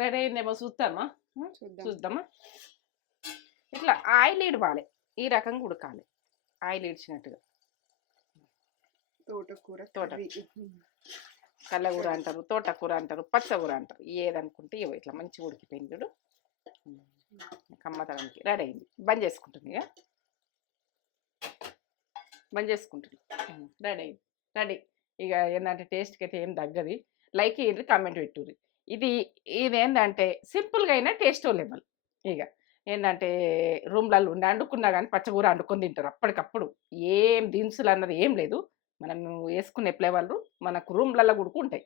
Ready అయిందేమో చూద్దామా? చూద్దాం. చూద్దామా? ఇట్లా ఆయిల్ ఇడవాలి. ఈ రకంగా ఉడకాలి. ఆయిల్ ఇడిచినట్టుగా. తోటకూర తోట కర్రీ. కల్లగూర అంటారు, తోటకూర అంటారు, పచ్చగూర అంటారు. ఏదనుకుంటే ఇగో ఇట్లా మంచిగా ఉడికిపోయింది చూడు. కమ్మతడానికి రెడీ అయింది. బంద్ చేసుకుంటుంది ఇక. బంద్ చేసుకుంటుంది. రెడీ అయింది. రెడీ. ఇక ఏంటంటే టేస్ట్కి అయితే ఏం తగ్గది. లైక్ ఇయ్యండి, కామెంట్ పెట్టుర్రి. ఇదేంటంటే సింపుల్గా అయినా టేస్ట్ లెవెల్. ఇక ఏంటంటే రూమ్లలో ఉండి వండుకున్నా కానీ పచ్చగూర వండుకొని తింటారు అప్పటికప్పుడు. ఏం దినుసులు అన్నది ఏం లేదు. మనం వేసుకునే ఫ్లేవర్లు మనకు రూమ్లలో ఉంటాయి.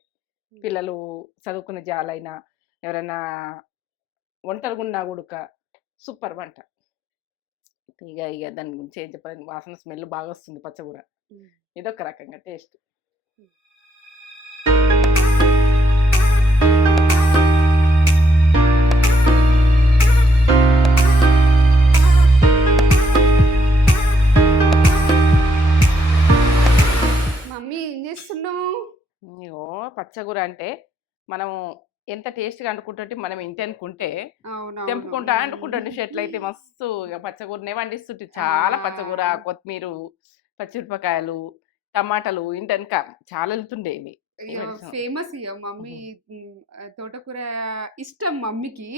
పిల్లలు చదువుకునే జాలైనా ఎవరైనా వంటలు ఉన్నా గుడక సూపర్ వంట. ఇక దాని గురించి ఏం చెప్పాలి, వాసన స్మెల్ బాగా వస్తుంది పచ్చగూర. ఇదొక రకంగా టేస్ట్. మమ్మీ ఏం చేస్తున్నావు? ఇగో పచ్చగూర అంటే మనం ఎంత టేస్ట్గా అనుకుంటుంటే మనం ఇంటి అనుకుంటే తెంపుకుంటా అనుకుంటుంటే చెట్లు అయితే మస్తు ఇక పచ్చగూరనే వండిస్తుంటే చాలా పచ్చగూర, కొత్తిమీర, పచ్చిమిరపకాయలు, టమాటాలు ఇంటెనక చాలా వెళ్తుండేవి. ఫేమస్ ఇక మమ్మీ తోటకూర ఇష్టం. మమ్మీకి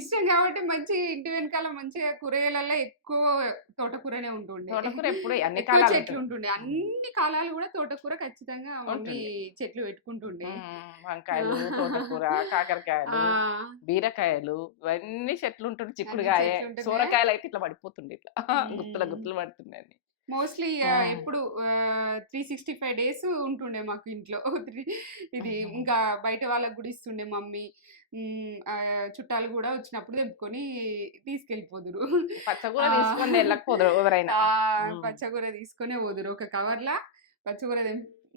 ఇష్టం కాబట్టి మంచి ఇంటి వెనకాల మంచిగా కూరగాయలలో ఎక్కువ తోటకూరనే ఉంటుండే. తోటకూర ఎప్పుడు అన్ని ఎక్కువ కాలాలు చెట్లు ఉంటుండే. అన్ని కాలాలు కూడా తోటకూర ఖచ్చితంగా మమ్మీ చెట్లు పెట్టుకుంటుండే. వంకాయలు, తోటకూర, కాకరకాయలు, బీరకాయలు ఇవన్నీ చెట్లు ఉంటుండే. చిక్కుడుకాయ, సోరకాయలు అయితే ఇట్లా పడిపోతుండే. ఇట్లా గుత్తుల గుత్తులు పడుతుండే. మోస్ట్లీ ఎప్పుడు 365 days ఉంటుండే మాకు ఇంట్లో. ఇది ఇంకా బయట వాళ్ళకి కూడా ఇస్తుండే మమ్మీ. చుట్టాలు కూడా వచ్చినప్పుడు తెంపుకొని తీసుకెళ్ళిపోదురు. పచ్చగూర తీసుకొని వెళ్ళకపోదురు ఎవరైనా. పచ్చగూర తీసుకొనే పోదురు. ఒక కవర్లా పచ్చగూర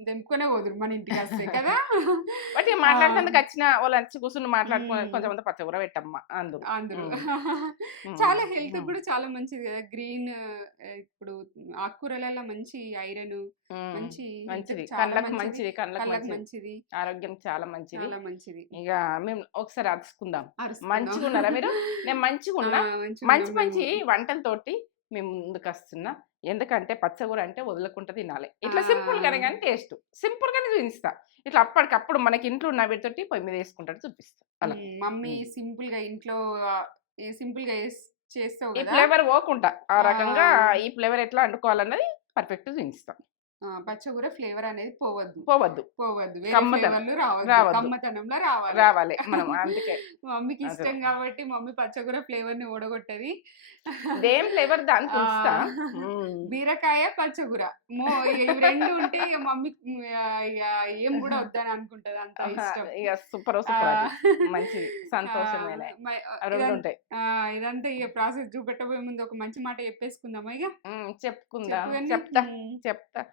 తెంపుకొనే పోదురు మన ఇంటికి వస్తే కదా. బట్ మాట్లాడుతుందుకు వచ్చిన వాళ్ళు వచ్చి కూర్చుని మాట్లాడుకుని కొంచెం పచ్చగూర పెట్టమ్మా అందరూ. చాలా హెల్త్ కూడా చాలా మంచిది కదా. గ్రీన్ ఇప్పుడు ఆకుకూరలలో మంచి ఐరన్, మంచిది కళ్ళకు మంచిది, కళ్ళకు మంచిది, ఆరోగ్యం చాలా మంచిది. ఇక మేము ఒకసారి అరుచుకుందాం. మంచిగా ఉన్నారా మీరు? నేను మంచిగా ఉన్నా. మంచి మంచి వంటలతోటి మేము ముందుకు వస్తున్నా. ఎందుకంటే పచ్చగూర అంటే వదలకుండా తినాలి. ఇట్లా సింపుల్ గానే కానీ టేస్ట్ సింపుల్ గానే చూపిస్తా. ఇట్లా అప్పటికప్పుడు మనకి ఇంట్లో ఉన్న వీటితోటి పొయ్యి మీద వేసుకుంటాడు చూపిస్తా. అలా మమ్మీ సింపుల్ గా ఇంట్లో సింపుల్ గా చేస్తావు ఈ ఫ్లేవర్ పోకుండా ఆ రకంగా ఈ ఫ్లేవర్ ఎట్లా వండుకోవాలన్నది పర్ఫెక్ట్ చూపిస్తాం. పచ్చగూర ఫ్లేవర్ అనేది పోవద్దు. కమ్మతనంలో రావాలి మనం. అందుకే మమ్మీకి ఇష్టం కాబట్టి మమ్మీ పచ్చగూర ఫ్లేవర్ ని ఓడగొట్టది. ఏం ఫ్లేవర్ దానికి బీరకాయ, పచ్చగూర రెండు ఉంటే మమ్మీ ఏం కూడా వద్దని అనుకుంటది. అంత ఇష్టం. ఇక సూపర్ సూపర్ మంచి సంతోషమైన ఉంటాయి. ఇదంతా ఇక ప్రాసెస్ చూపెట్టబోయే ముందు ఒక మంచి మాట చెప్పేసుకుందామా? ఇక చెప్తా.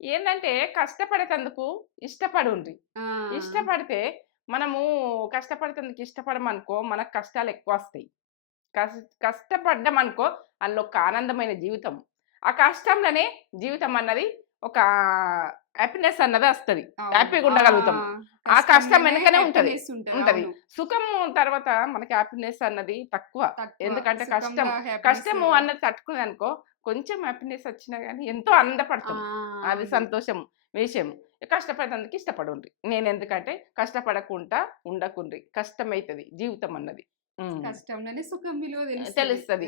ఏంటంటే కష్టపడేటందుకు ఇష్టపడుండ్రి. ఇష్టపడితే మనము కష్టపడేటందుకు ఇష్టపడమనుకో మనకు కష్టాలు ఎక్కువ వస్తాయి. కష్టపడ్డామనుకో అందులో ఒక ఆనందమైన జీవితం. ఆ కష్టంలోనే జీవితం అన్నది ఒక హ్యాపీనెస్ అన్నది వస్తుంది. హ్యాపీగా ఉండగలుగుతాం. ఆ కష్టం వెనకనే ఉంటది. సుఖం తర్వాత మనకి హ్యాపీనెస్ అన్నది తక్కువ. ఎందుకంటే కష్టము అన్నది తట్టుకునే అనుకో కొంచెం హ్యాపీనెస్ వచ్చినా కానీ ఎంతో ఆనందపడతాం. అది సంతోషం విషయం. కష్టపడేందుకు ఇష్టపడుండ్రి. నేను ఎందుకంటే కష్టపడకుండా ఉండకుండ్రి. కష్టమైతుంది జీవితం అన్నది. కష్టంలోనే సుఖం విలువ తెలుస్తుంది.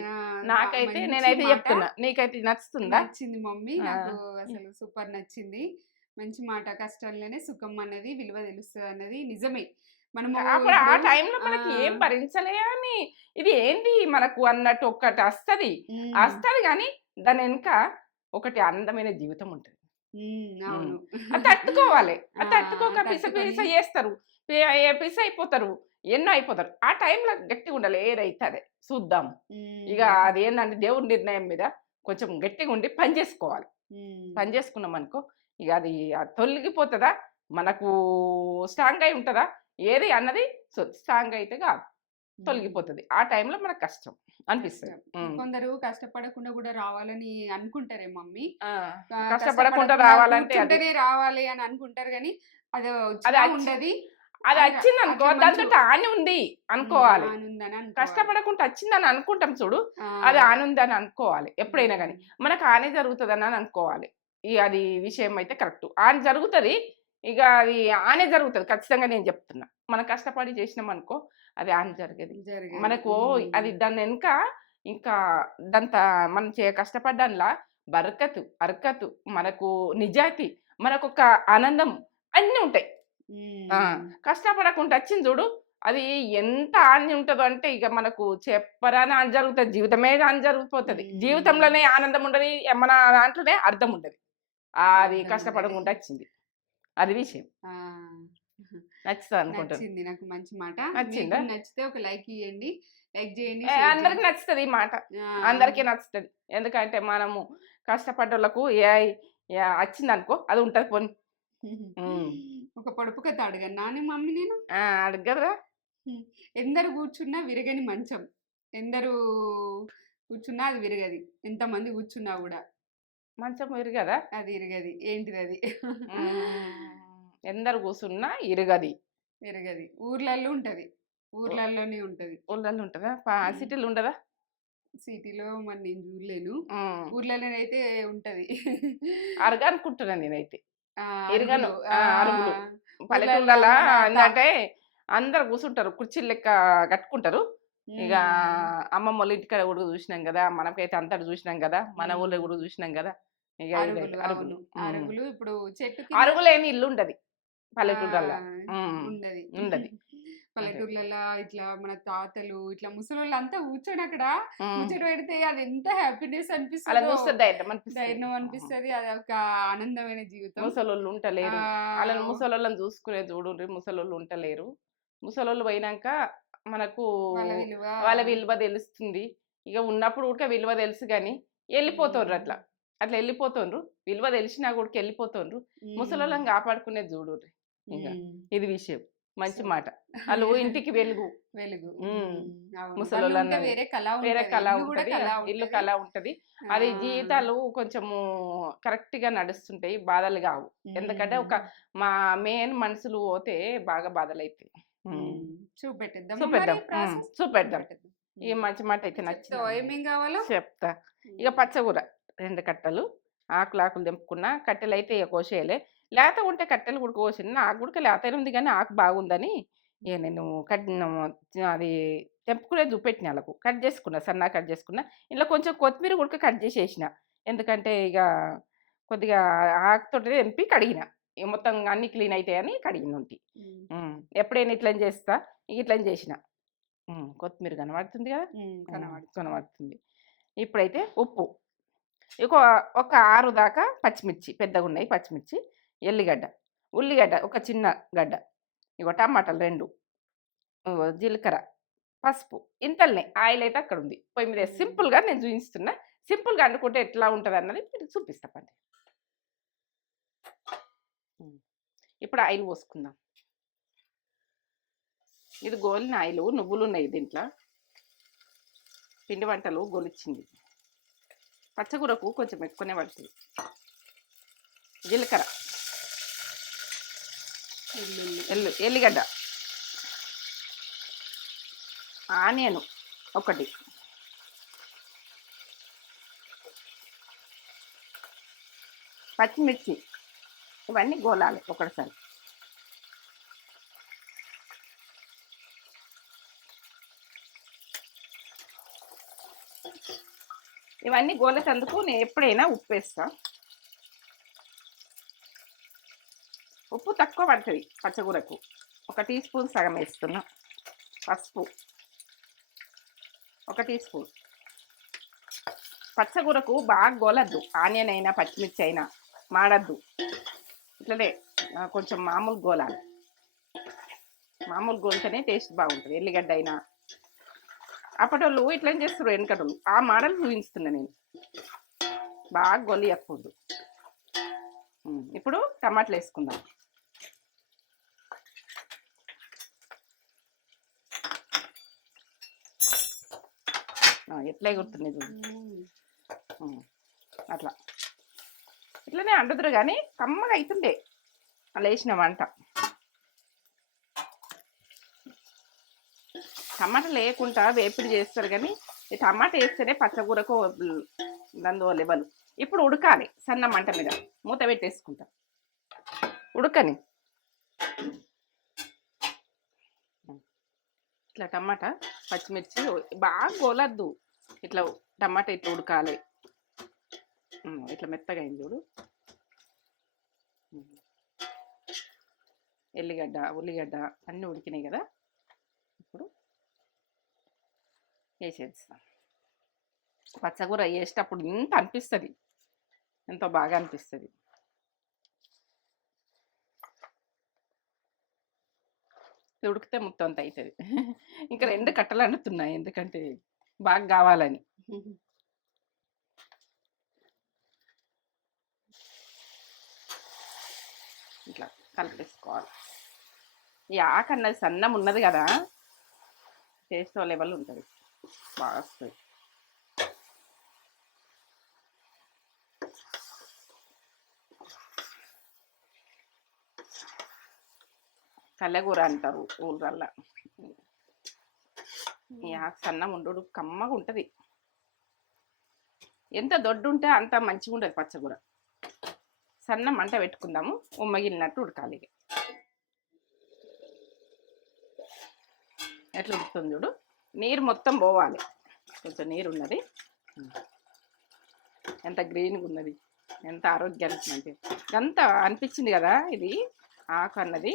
నాకైతే నేనైతే చెప్తున్నా. నీకైతే నచ్చుతుందా? నచ్చింది మమ్మీ. నాకు అసలు సూపర్ నచ్చింది. మంచి మాట. కష్టంలోనే సుఖం అనేది విలువ తెలుస్తుంది అన్నది నిజమే. మనము అప్పుడు ఆ టైంలో మనకి ఏం భరించలే అని ఇది ఏంటి మనకు అన్నట్టు ఒక్కటి వస్తుంది కానీ దాని వెనుక ఒకటి అందమైన జీవితం ఉంటుంది. అది తట్టుకోవాలి. అది తట్టుకోక పిస చేస్తారు, పిస అయిపోతారు, ఎన్నో అయిపోతారు. ఆ టైంలో గట్టిగా ఉండాలి. ఏదైతే అదే చూద్దాం. ఇక అది ఏంటంటే దేవుడి నిర్ణయం మీద కొంచెం గట్టిగా ఉండి పని చేసుకోవాలి. పని చేసుకున్నాం అనుకో ఇక అది తొలగిపోతుందా, మనకు స్ట్రాంగ్ అయి ఉంటుందా ఏది అన్నది స్ట్రాంగ్ అయితే కాదు, తొలగిపోతుంది. ఆ టైంలో మనకు కష్టం అనిపిస్తుంది. కొందరు కష్టపడకుండా కూడా రావాలని అనుకుంటారే మమ్మీ. కష్టపడకుండా రావాలంటే రావాలి అని అనుకుంటారు కానీ అది ఉండదు. అది వచ్చింది అనుకో దాంతో ఆని ఉంది అనుకోవాలి. ఆనుందని కష్టపడకుండా వచ్చిందని అనుకుంటాం చూడు, అది ఆనుందని అనుకోవాలి ఎప్పుడైనా కానీ. మనకు ఆనే జరుగుతుందని అని అనుకోవాలి. అది విషయం అయితే కరెక్ట్. ఆని జరుగుతుంది, ఇక అది ఆనే జరుగుతుంది ఖచ్చితంగా, నేను చెప్తున్నా. మనం కష్టపడి చేసినాం అనుకో అది ఆని జరిగేది మనకు. అది దాని వెనుక ఇంకా దంత మనం కష్టపడ్డాన్లా బరకతు అరకతు మనకు నిజాయితీ మనకు ఒక ఆనందం అన్నీ ఉంటాయి. కష్టపడకుండా వచ్చింది చూడు, అది ఎంత ఆని ఉంటుందో అంటే ఇక మనకు చెప్పరాని ఆని జరుగుతుంది, జీవితమే ఆని జరిగిపోతుంది. జీవితంలోనే ఆనందం ఉండదు, మన దాంట్లోనే అర్థం ఉండదు. అది కష్టపడకుండా వచ్చింది, అది విషయం. నచ్చుతుంది అనుకుంటుంది. నాకు మంచి మాట. నచ్చిందా? నచ్చితే ఒక లైక్ ఇవ్వండి, లైక్ చేయండి. అందరికి నచ్చుతుంది ఈ మాట, అందరికీ నచ్చుతుంది. ఎందుకంటే మనము కష్టపడ్డోళ్ళకు వచ్చింది అనుకో అది ఉంటుంది. పోనీ ఒక పొడుపు కథ అడగను నాని మమ్మీ నేను అడగరా. ఎందరు కూర్చున్నా విరగని మంచం, ఎందరు కూర్చున్నా అది విరగది, ఎంతమంది కూర్చున్నా కూడా మంచం విరగదా? అది ఇరగది. ఏంటిది అది? ఎందరు కూర్చున్నా ఇరగది విరగది. ఊర్లలో ఉంటది, ఊర్లలోనే ఉంటది. ఊర్లలో ఉంటదా? సిటీలో ఉండదా? సిటీలో మరి నేను చూడలేను, ఊర్లలోనైతే ఉంటది. అరగ అనుకుంటున్నా నేనైతే. ఇరగను అరుగులు. పల్లెటూళ్ళ ఏంటంటే అందరు కూర్చుంటారు, కుర్చీలు లెక్క కట్టుకుంటారు. ఇక అమ్మమ్మ వాళ్ళ ఇంటికాడ కూడా చూసినాం కదా, మనకైతే అంతటి చూసినాం కదా, మన ఊళ్ళో కూడా చూసినాం కదా. ఇక అరుగులు అరుగులు ఇప్పుడు చెట్టు అరుగులేని ఇల్లు ఉండదు పల్లెటూళ్ళల్లో. ఉండదు పల్లెటూర్లలో. ఇట్లా మన తాతలు ఇట్లా ముసలోళ్ళు అంతా కూర్చొని అక్కడ ముచ్చట పెడితే అది ఎంత హ్యాపీనెస్ అనిపిస్తుంది, ధైర్యం అనిపిస్తుంది. అది ఒక ఆనందమైన జీవితం. ముసలోళ్ళు ఉంటలేరు, అలా ముసలోళ్ళని చూసుకునే చూడు, ముసలోళ్ళు ఉంటలేరు. ముసలోళ్ళు పోయినాక మనకు వాళ్ళ విలువ తెలుస్తుంది. ఇక ఉన్నప్పుడు కూడా విలువ తెలుసు కానీ వెళ్ళిపోతుండ్రు, అట్లా అట్లా వెళ్ళిపోతుండ్రు. విలువ తెలిసినా కూడా వెళ్ళిపోతుండ్రు. ముసలోళ్ళని కాపాడుకునేది చూడు. ఇంకా ఇది విషయం, మంచి మాట. వాళ్ళు ఇంటికి వెలుగు. ముసలోళ్ళ వేరే కళ ఉంటది, ఇల్లు కళ ఉంటది. అది జీవితాలు కొంచెము కరెక్ట్ గా నడుస్తుంటాయి, బాధలు కావు. ఎందుకంటే ఒక మా మెయిన్ మనుషులు పోతే బాగా బాధలు అవుతాయి. చూపెడదాం. ఈ మంచి మాట అయితే నచ్చింది, చెప్తా. ఇక పచ్చకూర 2 కట్టలు, ఆకులు తెంపుకున్నా. కట్టెలు అయితే ఇక కోసేయలే, లేత ఉంటే కట్టెలు కూడా కోసింది. నాకు కూడా లేతనే ఉంది కానీ ఆకు బాగుందని ఇక నేను అది తెంపుకునే చూపెట్టిన వాళ్ళకు. కట్ చేసుకున్నా, సన్నగా కట్ చేసుకున్నా. ఇంట్లో కొంచెం కొత్తిమీర కూడా కట్ చేసేసిన, ఎందుకంటే ఇక కొద్దిగా ఆకుతో తెంపి కడిగిన, ఇక మొత్తం అన్ని క్లీన్ అవుతాయని కడిగిన ఉంటి. ఎప్పుడైనా ఇట్లా చేస్తా, ఇట్లా చేసిన. కొత్తిమీర కనబడుతుంది కదా, కనబడుతుంది. ఇప్పుడైతే ఉప్పు, ఒక 6 దాకా పచ్చిమిర్చి, పెద్దగా ఉన్నాయి పచ్చిమిర్చి, ఎల్లిగడ్డ, ఉల్లిగడ్డ ఒక చిన్న గడ్డ, టమాటాలు 2, జీలకర్ర, పసుపు. ఇంతల్నే. ఆయిల్ అయితే అక్కడ ఉంది పొయ్యి మీద. సింపుల్గా నేను చూపిస్తున్నా, సింపుల్గా అనుకుంటే ఎట్లా ఉంటుంది అన్నది మీరు చూపిస్తా. పండి ఇప్పుడు ఆయిల్ పోసుకుందాం. ఇది గోలిన ఆయిల్, నువ్వులు ఉన్నాయి దీంట్లో. పిండి వంటలు గోలిచ్చింది. పచ్చకూరకు కొంచెం ఎక్కువనే పడుతుంది. జీలకర్ర, ఎల్లిగడ్డ, ఆనియన్ ఒకటి, పచ్చిమిర్చి, ఇవన్నీ గోలాలి ఒకటిసారి. ఇవన్నీ గోలేటందుకు నేను ఎప్పుడైనా ఉప్పు వేస్తా. ఉప్పు తక్కువ పడుతుంది పచ్చకూరకు, 1 టీ స్పూన్ సగం వేస్తున్నా. పసుపు 1 టీ స్పూన్. పచ్చకూరకు బాగా గోలద్దు, ఆనియన్ అయినా పచ్చిమిర్చి అయినా మాడద్దు. ఇట్లనే కొంచెం మామూలు గోలాలి, మామూలు గోలితేనే టేస్ట్ బాగుంటుంది. ఎల్లిగడ్డ అయినా అప్పటోళ్ళు ఇట్లా చేస్తారు, వెనకటోళ్ళు. ఆ మోడల్ చూపిస్తున్నా నేను. బాగా గొల్లి చెప్పకూడదు. ఇప్పుడు టమాటాలు వేసుకుందాం. ఎట్లా గుర్తుంది అట్లా. ఇట్లనే అంటుదురు కానీ కమ్మగా అవుతుండే అలా వేసిన వంట. టమాటా లేకుండా వేపుడు చేస్తారు కానీ ఈ టమాటా వేస్తేనే పచ్చకూరకు దందో లెవెల్. ఇప్పుడు ఉడకాలి సన్న మంట మీద, మూత పెట్టేసుకుంటా ఉడకని. ఇట్లా టమాటా పచ్చిమిర్చి బాగా గోలద్దు, ఇట్లా టమాటా ఇట్లా ఉడకాలి. ఇట్లా మెత్తగా అయింది చూడు. ఎల్లిగడ్డ ఉల్లిగడ్డ అన్నీ ఉడికినాయి కదా, ఇప్పుడు వేసేస్తాం. పచ్చకూర వేసేటప్పుడు ఇంత అనిపిస్తుంది, ఎంతో బాగా అనిపిస్తుంది. ఉడికితే మొత్తం అంత అవుతుంది. ఇంకా 2 కట్టలు అంటున్నాయి ఎందుకంటే బాగా కావాలని. ఇట్లా కలిపేసుకోవాలి. ఈ ఆకు అన్నది సన్నం ఉన్నది కదా, టేస్ట్ లెవెల్ ఉంటుంది, బాగా వస్తుంది. కల్లెగూర అంటారు ఊళ్ళల్లో. ఈ ఆకు సన్నం ఉండు కమ్మగా ఉంటుంది. ఎంత దొడ్డు ఉంటే అంత మంచిగా ఉంటుంది పచ్చకూర. సన్న మంట పెట్టుకుందాము, ఉమ్మగిలినట్టు ఉడకాలి. ఎట్లా ఉడుకుతుంది చూడు, నీరు మొత్తం పోవాలి. కొంచెం నీరు ఉన్నది, ఎంత గ్రీన్గా ఉన్నది, ఎంత ఆరోగ్యానికి మంచిది. ఎంత అనిపించింది కదా ఇది ఆకు అన్నది,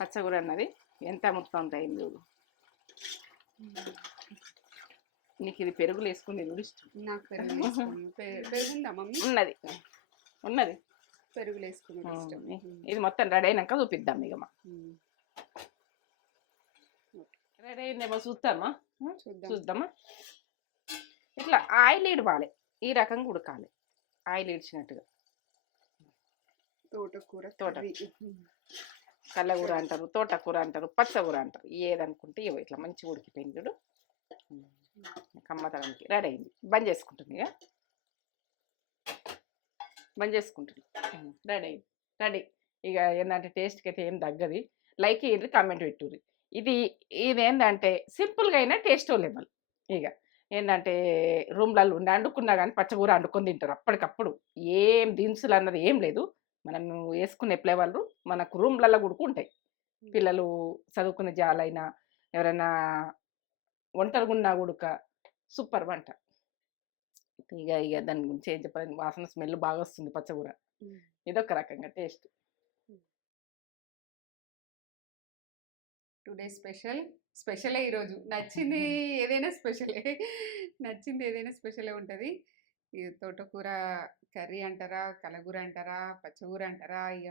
పచ్చకూర అన్నది ఎంత మొత్తం అంత అయింది చూడు. నీకు ఇది పెరుగులు వేసుకుని చూడు ఇష్టం. నాకు పెరుగుందా మమ్మీ? ఉన్నది ఉన్నది, పెరుగులు వేసుకుని ఇష్టం. ఇది మొత్తం రెడీ అయినాక చూపిద్దాం. ఇక రెడీ అయిందేమో చూస్తామా, చూద్దామా. ఇట్లా ఆయిల్ ఇడవాలి, ఈ రకంగా ఉడకాలి, ఆయిల్ ఇడిచినట్టుగా. తోట కల్లకూర అంటారు, తోటకూర అంటారు, పచ్చకూర అంటారు, ఏదనుకుంటే ఇవో ఇట్లా మంచిగా ఉడికిపోయింది చూడు. కమ్మతడానికి రెడీ అయింది. బంద్ చేసుకుంటుంది, ఇక బంద్ చేసుకుంటుంది. రెడీ అయింది, రెడీ. ఇక ఏంటంటే టేస్ట్కి అయితే ఏం తగ్గది. లైక్ ఇయ్యండి, కామెంట్ పెట్టుర్రి. ఇదేంటంటే సింపుల్గా అయినా టేస్ట్ లెవెల్. ఇక ఏంటంటే రూమ్లలో ఉండి వండుకున్నా కానీ పచ్చకూర వండుకొని తింటారు అప్పటికప్పుడు. ఏం దినుసులు అన్నది ఏం లేదు, మనం వేసుకునే ఫ్లేవర్లు మనకు రూమ్లలో కూడుకుంటాయి. పిల్లలు చదువుకునే జాలైనా ఎవరైనా ఒంటరిగున్నా కూడక సూపర్ వంట. ఇక దాని గురించి ఏం చెప్పాలి, వాసన స్మెల్ బాగా వస్తుంది పచ్చకూర. ఇదొక రకంగా టేస్ట్. టుడే స్పెషలే ఈరోజు. నచ్చింది ఏదైనా స్పెషలే ఉంటుంది. ఇది తోటకూర కర్రీ అంటారా, కలగూర అంటారా, పచ్చకూర అంటారా, ఇక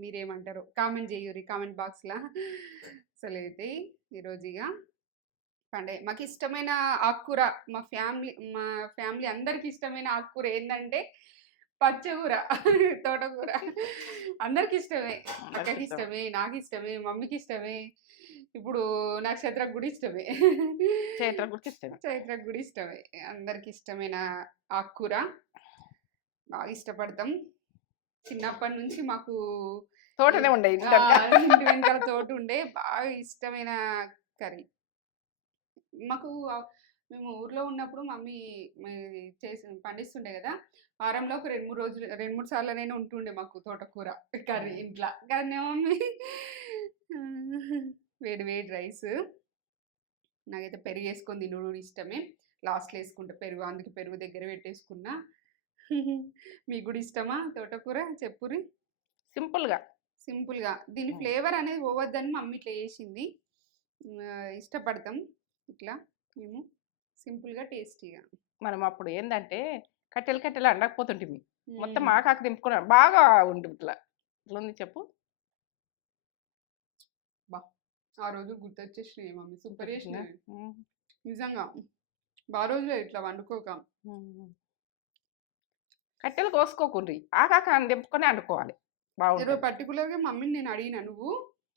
మీరేమంటారో కామెంట్ చేయుర్రి కామెంట్ బాక్స్లో. అసలు అయితే ఈరోజు ఇక పండే మాకు ఇష్టమైన ఆకుకూర, మా ఫ్యామిలీ అందరికి ఇష్టమైన ఆకుకూర ఏంటంటే పచ్చకూర, తోటకూర. అందరికి ఇష్టమే, అక్కకి ఇష్టమే, నాకు ఇష్టమే, మమ్మీకి ఇష్టమే, ఇప్పుడు నక్షత్రకు కూడా ఇష్టమే, చైత్రకు కూడా ఇష్టమే. అందరికి ఇష్టమైన ఆకుకూర, బాగా ఇష్టపడతాం. చిన్నప్పటి నుంచి మాకు తోటనే ఉండే, ఇంటి వెనకాల తోట ఉండే, బాగా ఇష్టమైన కర్రీ. మాకు మేము ఊర్లో ఉన్నప్పుడు మమ్మీ పండిస్తుండే కదా, వారంలో ఒక 2-3 సార్లనైనా ఉంటుండే మాకు తోటకూర కర్రీ ఇంట్లో. కానీ మమ్మీ వేడి రైస్, నాకైతే పెరుగు వేసుకొని తినడు ఇష్టమే. లాస్ట్లో వేసుకుంటా పెరుగు, అందుకే పెరుగు దగ్గర పెట్టేసుకున్నా. మీకు కూడా ఇష్టమా తోటకూర? చెప్పురి. సింపుల్గా దీని ఫ్లేవర్ అనేది పోవద్దని మమ్మీ ఇట్లా చేసింది. ఇష్టపడతాం ఇట్లా మేము సింపుల్గా టేస్టీగా. మనం అప్పుడు ఏంటంటే కట్టెలు అండకపోతుంటిమి, మొత్తం ఆకాకు దింపుకున్నాం, బాగా ఉండి ఇట్లా ఉంది. చెప్పు, ఆ రోజు గుర్తొచ్చేసినాయి మమ్మీ, సూపర్ చేసినాయి నిజంగా. బాగా రోజులే ఇట్లా వండుకోక. కట్టెలు కోసుకోకుండ్రి, ఆకాక దింపుకొని వండుకోవాలి. ఈరోజు పర్టికులర్గా మమ్మీని నేను అడిగినా, నువ్వు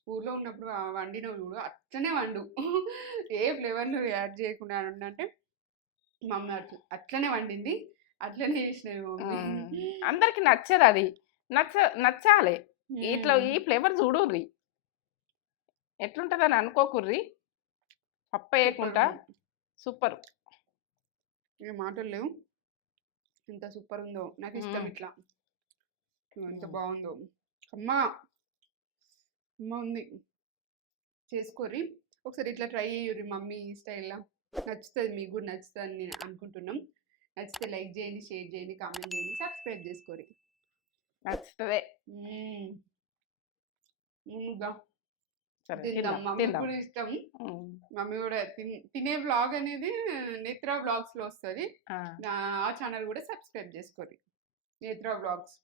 ఊర్లో ఉన్నప్పుడు వండినవు చూడు అట్లనే వండు, ఏ ఫ్లేవర్లు యాడ్ చేయకుండా అంటే మమ్మీ అట్లనే వండింది, అట్లనే చేసినవి మమ్మీ. అందరికి నచ్చదు, అది నచ్చాలి. ఇట్లా ఈ ఫ్లేవర్ చూడుర్రి, ఎట్లుంటుందని అనుకోకుర్రి, పప్పు వేయకుండా సూపర్. ఏ మాటలు లేవు, ఎంత సూపర్ ఉందో. నాకు ఇష్టం ఇట్లా, ఎంత బాగుందో. అమ్మా అమ్మ ఉంది, చేసుకోరి ఒకసారి ఇట్లా ట్రై చేయుర్రి మమ్మీ స్టైల్లో. నచ్చుతుంది, మీకు కూడా నచ్చుతుంది అని నేను అనుకుంటున్నాం. నచ్చితే లైక్ చేయండి, షేర్ చేయండి, కామెంట్ చేయండి, సబ్స్క్రైబ్ చేసుకోరి. నచ్చుతుంది. తిందాం, మమ్మీ కూడా ఇష్టం. మమ్మీ కూడా తినే వ్లాగ్ అనేది నేత్ర వ్లాగ్స్ లో వస్తుంది. ఆ ఛానల్ కూడా సబ్స్క్రైబ్ చేసుకోరి, నేత్ర వ్లాగ్స్.